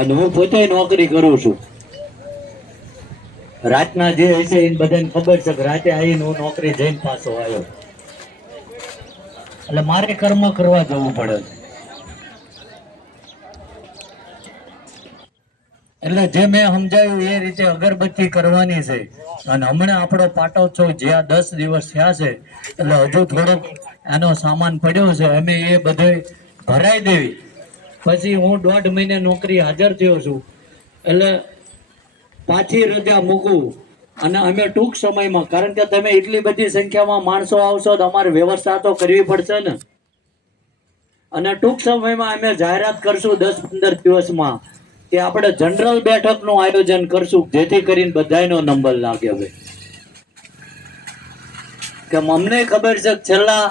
અને હું પોતે નોકરી કરું છું. રાતના જે હશે એને બધાને ખબર છે કે રાતે આવીને હું નોકરી જઈને પાછો આવ્યો, એટલે મારે કર્મ કરવા જવું પડે. એટલે જે મેં સમજાયું એ રીતે અગરબત્તી કરવાની છે. અને હમણાં આપણો પાટોત્સવ જ્યાં 10 દિવસ થયા છે, એટલે હજુ થોડોક એનો સામાન પડ્યો છે, અમે એ બધો ભરાઈ દેવી. પછી હું 1.5 મહિને નોકરી હાજર થયો છું, એટલે પાછી રજા મૂકું. અને અમે ટૂંક સમયમાં, કારણ કે તમે એટલી બધી સંખ્યામાં માણસો આવશો તો અમારે વ્યવસ્થા તો કરવી પડશે ને. અને ટૂંક સમયમાં અમે જાહેરાત કરશું 10-15 દિવસમાં કે આપણે જનરલ બેઠકનું આયોજન કરશું, જેથી કરીને બધાનો નંબર લાગે. ભાઈ કે અમને ખબર છે છેલ્લા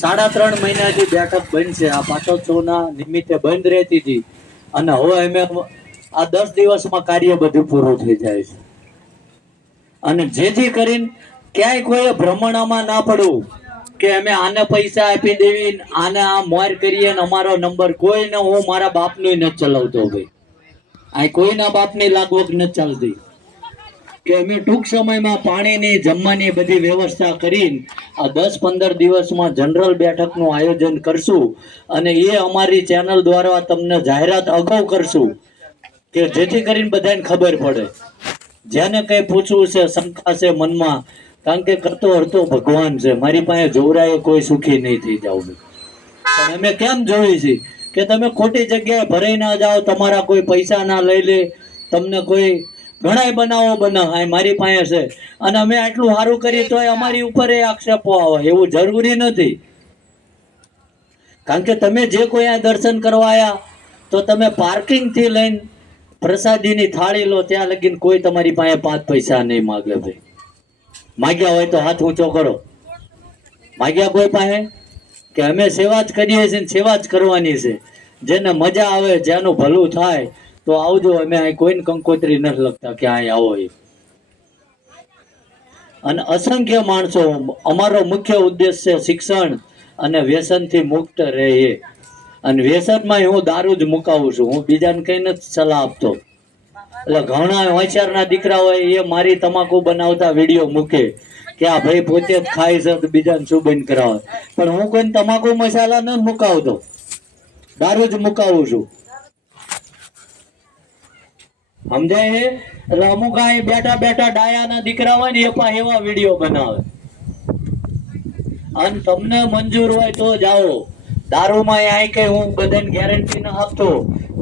3.5 મહિનાથી બેઠક બંધ છે, આ પાટોત્સવના નિમિત્તે બંધ રહેતી હતી. અને હવે અમે આ 10 દિવસમાં કાર્ય બધું પૂરું થઈ જાય છે. અને જેથી કરીને ક્યાંય કોઈ ભ્રમણામાં ના પડવું કે અમે આને પૈસા આપી દેવી, આને આ મોર કરીએ ને અમારો નંબર. કોઈને હું મારા બાપનું નથી ચલાવતો ભાઈ, આ કોઈના બાપની લાગવગ નથી ચાલતી. કે અમે ટૂંક સમયમાં પાણીની જમવાની બધી વ્યવસ્થા કરીને આ 10-15 દિવસમાં જનરલ બેઠકનું આયોજન કરશું. અને એ અમારી ચેનલ દ્વારા તમને જાહેરાત અગાઉ કરશું કે જેથી કરીને બધાને ખબર પડે. જેને કઈ પૂછવું છે, શંકા છે મનમાં, કારણ કે કરતો હરતો ભગવાન છે, મારી પાસે જોવરાય કોઈ સુખી નહીં થઈ જાવ. પણ અમે કેમ જોઈ છે કે તમે ખોટી જગ્યાએ ભરાઈ ના જાઓ, તમારા કોઈ પૈસા ના લઈ લે, તમને કોઈ ઘણા બનાવો મારી પાસે છે અને અમે આટલું સારું કરીએ તો અમારી ઉપર એ આક્ષેપો આવે, એવું જરૂરી નથી. કારણ કે તમે જે કોઈ આ દર્શન કરવા આવ્યા તો તમે પાર્કિંગ થી લઈને પ્રસાદીની થાળી લો ત્યાં લગીને કોઈ તમારી પાસે 5 પૈસા નહીં માગે. ભાઈ માગ્યા હોય તો હાથ ઊંચો કરો. માગ્યા કોઈ પાસે? કે અમે સેવા જ કરીએ છીએ, સેવા જ કરવાની છે. જેને મજા આવે, જેનું ભલું થાય તો આવજો. અમે અહીં કોઈને કંકોત્રી નથી લખતા કે અહીં આવો. અને અસંખ્ય માણસો, અમારો મુખ્ય ઉદ્દેશ છે શિક્ષણ અને વ્યસનથી મુક્ત રહે. અને વ્યસનમાં હું દારૂ જ મુકાવું છું, હું બીજાને કઈ નથી સલાહ આપતો. એટલે ઘણા હોશિયારના દીકરા હોય એ મારી તમાકુ બનાવતા વિડીયો મૂકે કે આ ભાઈ પોતે જ ખાય છે તો બીજાને શું બંધ કરાવે. પણ હું કોઈને તમાકુ મસાલા નથી મુકાવતો, દારૂ જ મુકાવું છું. સમજાય છે? એટલે અમુક અહીં બેઠા બેઠા ડાયાના દીકરા હોય ને એ પણ એવા વિડીયો બનાવે. અને તમને મંજૂર હોય તો જાઓ. દારૂમાં અહીં કઈ હું બધાને ગેરંટી ન આપતો,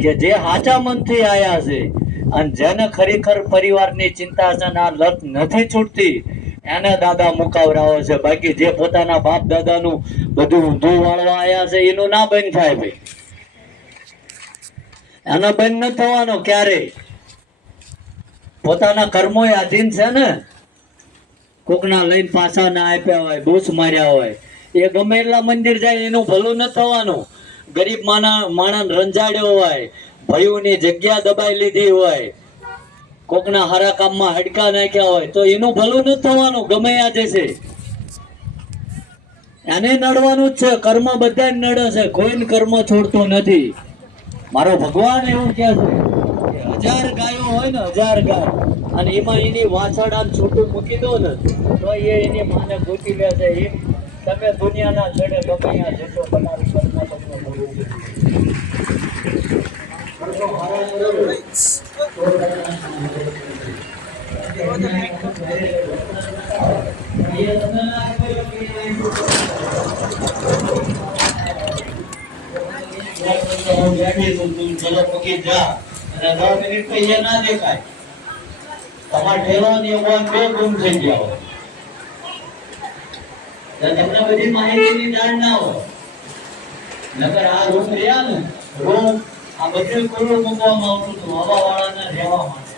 કે જે સાચા મનથી આયા છે અને જેને ખરેખર પરિવારની ચિંતા છે ને આ લત નથી છૂટતી એને દાદા મુકાવરાવે છે. બાકી જે પોતાના બાપ દાદાનું બધું ઊંધું વાળવા આયા છે એનું ના બંધ થાય ભાઈ, એનો બંધ ન થવાનો ક્યારેય. પોતાના કર્મો આધીન છે ને. કોકના લઈને પાછા ના આપ્યા હોય, બૂસ માર્યા હોય, એ ગમે એટલા મંદિર જાય એનું ભલું ન થવાનું. ગરીબ માણસ રંજાડ્યો હોય, ભયુની જગ્યા દબાઈ લીધી હોય, કોકના હારા કામમાં હડકા નાખ્યા હોય તો એનું ભલું ન થવાનું. ગમે આ જશે એને નડવાનું જ છે. કર્મ બધા નડે છે, કોઈને કર્મ છોડતો નથી. મારો ભગવાન એવું કે છે 1000 ગાયો હોય ને, 1000 ગાય, અને એમાં એની વાછરડા છૂટું મૂકી દો ને તો એ એની માને ગોતી લે છે. એ તમે દુનિયાના છેડે ગમે આ જશો, તમારું કર્મ તમને મળવું છે. ચલો પકી જા અને 10 મિનિટ પૈસા ના દેખાય, તમારે ઠેરવાની બે ગુમ થઈ ગયા હોય, તમને બધી માહિતીની જાણ ના હોય. નકર આ રૂમ રહ્યા ને, રૂમ આ બધું ખુલ્લું મૂકવામાં આવતું હતું હવા વાળાને રહેવા માટે.